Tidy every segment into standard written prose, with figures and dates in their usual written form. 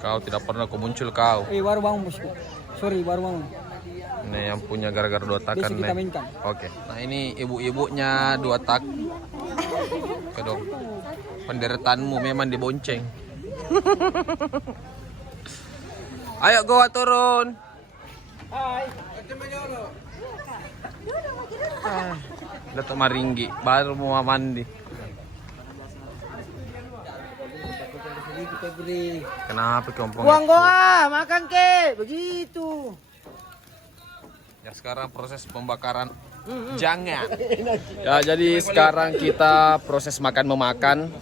Kau tidak pernah kau muncul kau. Baru bangun bosku. Sorry, baru bangun. Ini yang punya gara-gara 2 tak kan. Besok kita mainkan. Oke. Nah ini ibu-ibunya 2 tak. Oke dong. Penderetanmu memang dibonceng. Ayo gua turun. Hai. Datuk Maringgi baru mau mandi. Kenapa keompong? Uang gua, makan ke, begitu. Ya sekarang proses pembakaran. Jangan. Ya jadi sekarang kita proses makan memakan.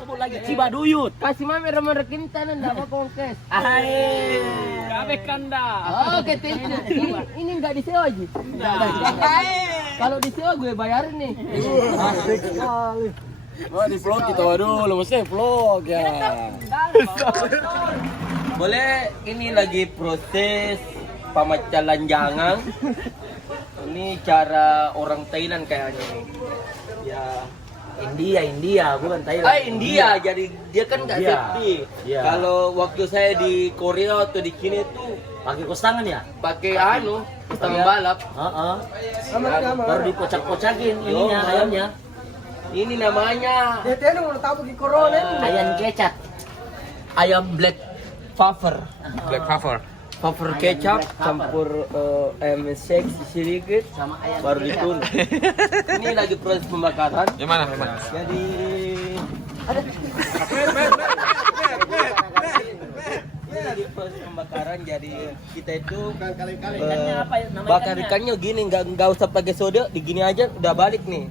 Sebut lagi Cibaduyut. Kasih mami ramai rekintan anda apa kongkes? Hai. Kabe kanda. Oh, ini enggak disewa aja. Kalau disewa gue bayarin nih. Asik sekali. Oh di vlog kita waduh, lu mesti vlog ya. Boleh ini lagi proses pemacalan jangang. Ini cara orang Thailand kayaknya nih. Ya India, bukan Thailand. India, jadi dia kan nggak India. safety. Iya. Kalau waktu saya di Korea atau di sini tuh Pakai kostangan ya? pakai setengah balap. Baru dikocak-kocakin ininya Yo, ayamnya. Ini namanya Ayam kecap. ayam black puffer. Black pepper. Puffer kecap campur ayam seks sedikit Sama ayam baru kecap. ditumis. Ini lagi proses pembakaran. Gimana? Jadi ini lagi proses pembakaran. Jadi kita itu bakar ikannya gini, nggak usah pakai soda, digini aja udah balik nih.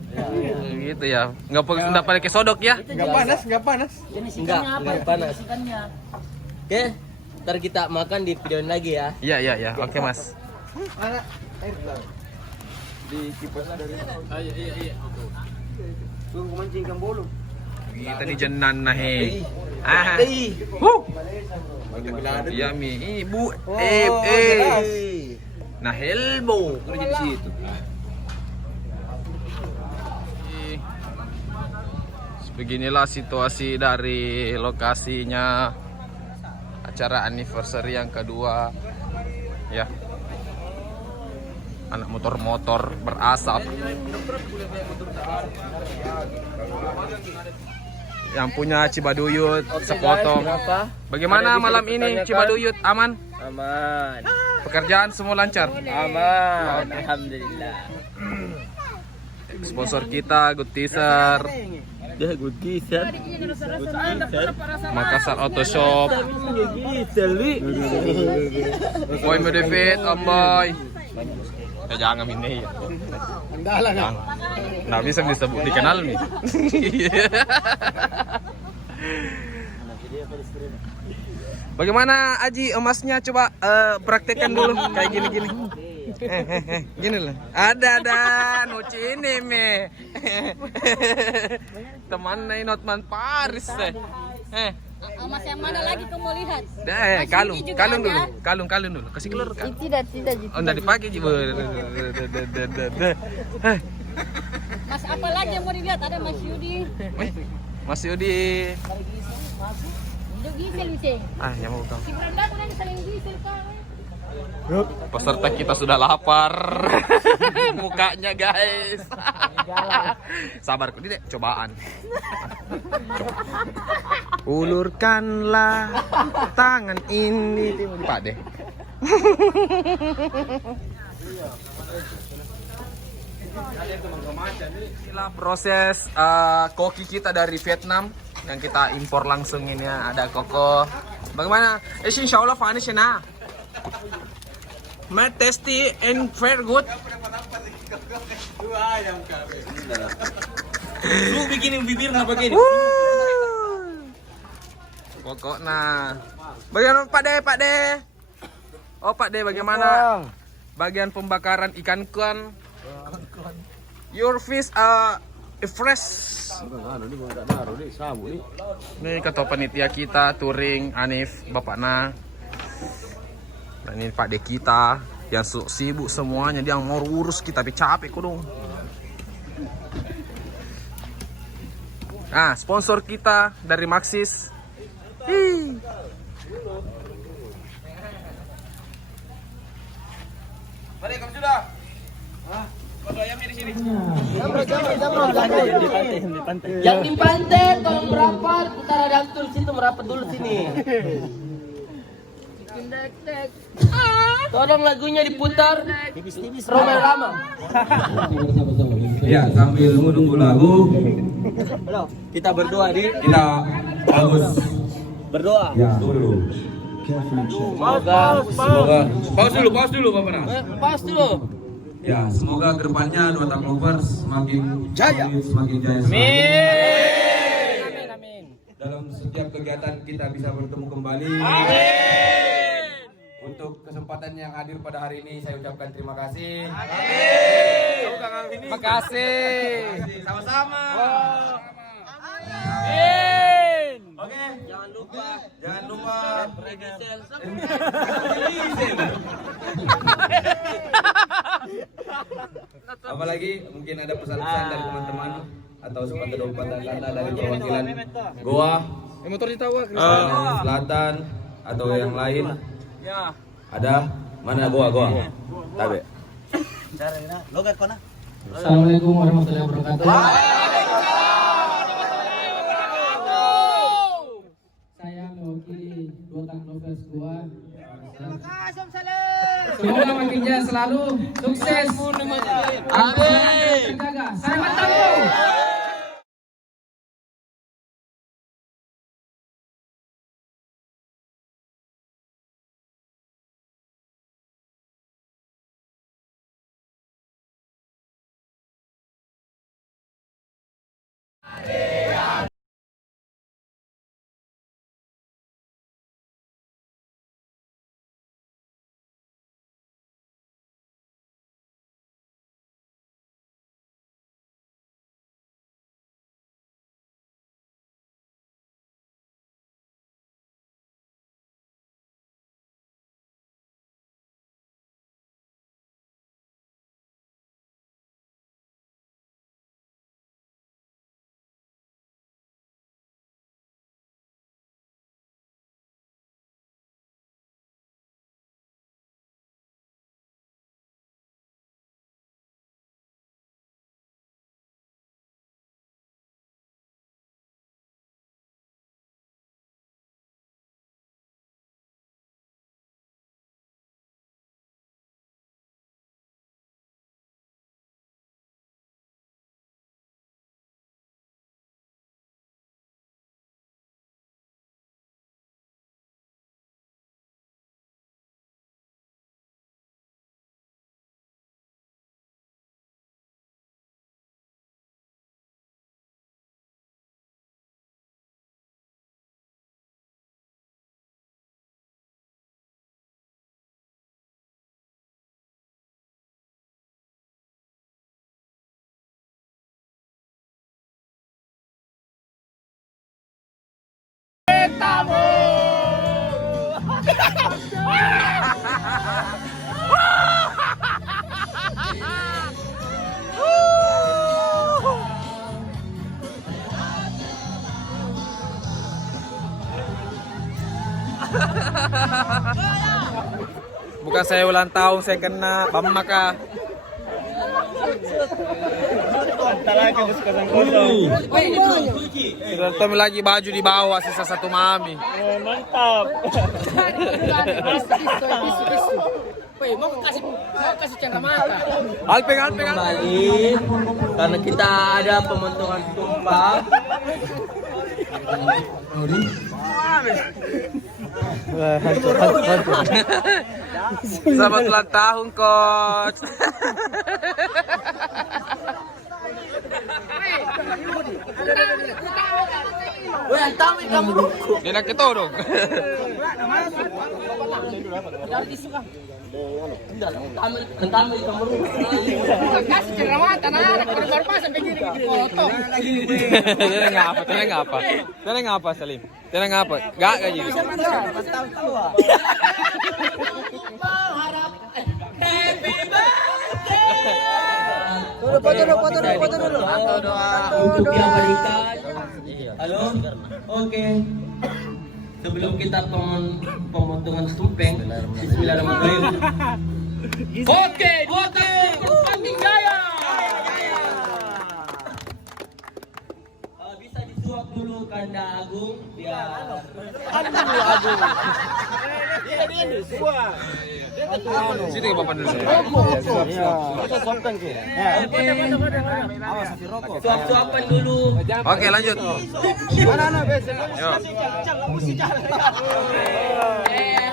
Gitu ya. Nggak pakai sodok ya? Nggak panas. Jenis Enggak, ikannya apa? nggak panas. Jenis ikannya. Oke, ntar kita makan di videoin lagi ya. Iya. Oke mas. Di kipas dari. Iya. Tunggu mancing ikan bolu. Kita di jenan nah he. Iya mi ibu. Nah helbo. Kerja di situ. Beginilah situasi dari lokasinya acara anniversary yang kedua ya. Anak motor-motor berasap. Yang punya Cibaduyut sepotong. Bagaimana malam ini Cibaduyut, aman? Aman. Pekerjaan semua lancar? Aman. Alhamdulillah. Sponsor kita Good Teaser, Dah gue kisah. Makassar Auto Shop, Boy Modifit, Om Boy. Ya jangan ini ya. Jangan. Nggak bisa disebut dikenal nih. Bagaimana Aji emasnya, coba praktekkan dulu kayak gini-gini. Gini lah. Ada nuci ini me. Teman Notman Paris Mas yang mana lagi kamu mau lihat? kalung dulu. Kasih keluar kan. Tidak. Oh, enggak dipakai Ji. Mas apa lagi yang mau dilihat? Ada Mas Yudi. Mas Yudi. Hidup gisel Wiceng. Yang mau kau. Si Branda tuh yang saling gisel kau. Peserta kita sudah lapar. Mukanya guys. Sabar kok, Dek, cobaan. Ulurkanlah tangan ini, Pak deh. Inilah proses koki kita dari Vietnam yang kita impor langsung ini ya. Ada koko. Bagaimana? Insyaallah finish na. Tasty and very good. Lu bikin bibir nggak begini? Pokoknya. Bagaimana Pak De? Oh Pak De, bagaimana bagian pembakaran ikan kan? Your fish fresh. Ini ketua panitia kita, Turing, Anif, Bapak Na. Dan ini Pak De kita yang sibuk semuanya, dia mau urus kita tapi capek kok dong. Nah, sponsor kita dari Maxis. Hii. Balik, kamu sudah? Foto ayamnya di sini. Yang di pantai tolong merapat, utara dantul situ merapat dulu sini. Tolong lagunya diputar. Roma-rama. Ya, sambil menunggu lagu, Kita berdoa di. kita harus Berdoa. ya dulu. Semoga. Pause dulu, Bapak Nas. Pas dulu. Ya, semoga kedepannya Dua Tak Lovers semakin jaya. Semakin jaya. Amin. Dalam setiap kegiatan kita bisa bertemu kembali. Untuk kesempatan yang hadir pada hari ini saya ucapkan terima kasih. Terima kasih. Sama-sama. Oke. Jangan lupa apalagi mungkin ada pesan-pesan dari teman-teman atau sepatah-sepatah kata dari perwakilan Goa, Motor ditawa. Selatan atau yang lain. Ada mana Goa? Tabe. Assalamualaikum warahmatullahi wabarakatuh. Saya mewakili Dua Tak Lovers Goa. Semoga makin jaya selalu, sukses. Amin. Terjaga. Selamat tamu. Bukan saya ulang tahun, saya kena maka. Kita lagi baju di bawah, sisa satu mami. Mau kasih cenderamata. Alpeng. Kembali karena kita ada pemotongan tumpah. Selamat ulang tahun, Coach. Weh, tahu kamu dulu. Enak kita dong. Tamu kamu dulu. Kasih cenderamata, nah, baru pasang begini foto. Tena ngapa, Salim? Tena ngapa? Gak jadi. Untuk yang berikan. Halo. Oke. Sebelum kita pemotongan tumpeng, Bismillahirrahmanirrahim. Oke, 2 tahun Pandi Jaya. Bisa disuap dulu Kanda Agung biar Sini ke Bapak dulu. suap-suapan dulu. Oke, lanjut. Yuk.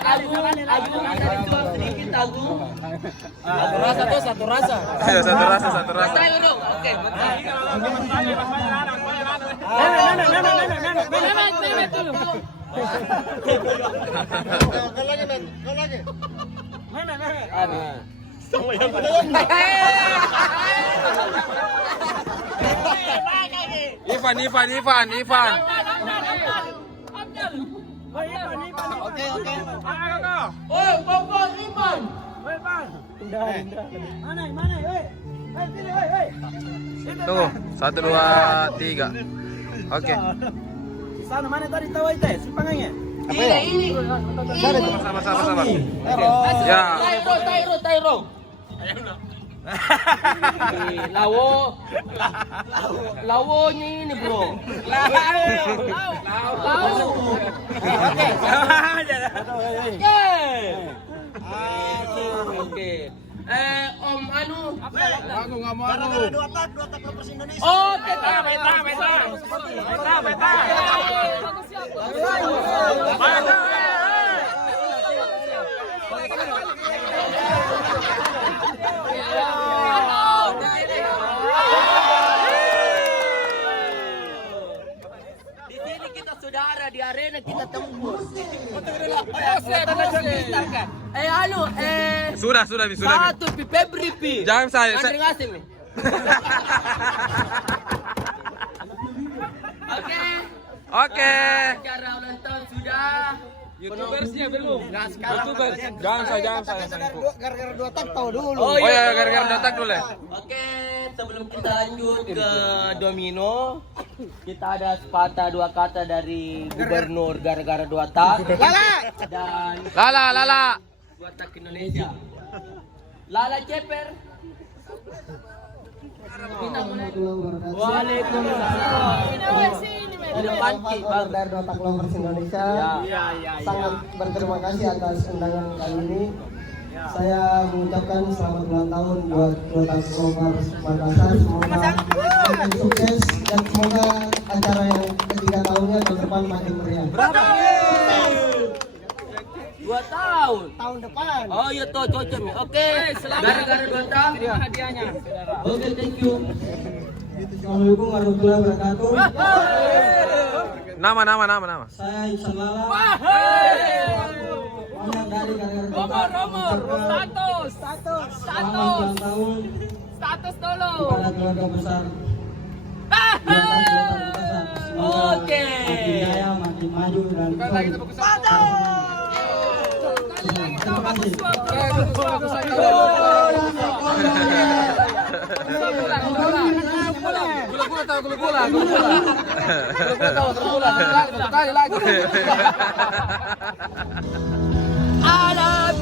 Agung bisa disuap sedikit Agung. Satu rasa. Ayo, satu rasa. Ayo dong. Oke. Ivan. Tunggu, 1, 2, 3. Oke. Sana mana tadi tahu itu? Simpangannya. Ini. Sabar. Ya. Tairo. Lawonya ini bro. Oke. Om Anu. Aku nggak mau. Gara-gara dua tak Lovers Indonesia. Oh, beta. Di sini kita saudara, di arena kita tembus. Sudah. Satu pi Febri pi. Jangan saya. Andri ngasih nih. Oke. Acara ulang tahun sudah. YouTubersnya belum. YouTubers. Jangan saya. Gara-gara dua tak tahu dulu. Oh ya, gara-gara datak dulu ya. Oke, sebelum kita lanjut ke domino, kita ada sepatah 2 kata dari gubernur gara-gara 2 tak. Dan Lala. 2 tak Indonesia. Lala Ceper. Waalaikumsalam. Di depan Bang dari Dua Tak Lovers Indonesia. Sangat berterima kasih atas undangan kali ini. Saya mengucapkan selamat ulang tahun buat Dua Tak Lovers Makassar. Semoga makin sukses dan semoga acara yang ketiga tahunnya ke depan makin meriah. 2 tahun. Tahun depan. Oh iya toh cocok nih. Oke, gara-gara 2 tahun. Hadiahnya. Oke, thank you. Assalamualaikum warahmatullahi wabarakatuh. Nama. Saya Ihsan Lala. Banyak dari gara-gara Nomor. Status. selamat ulang tahun Status dulu. kepada keluarga besar. Oke. Makin jaya, makin maju dan Alam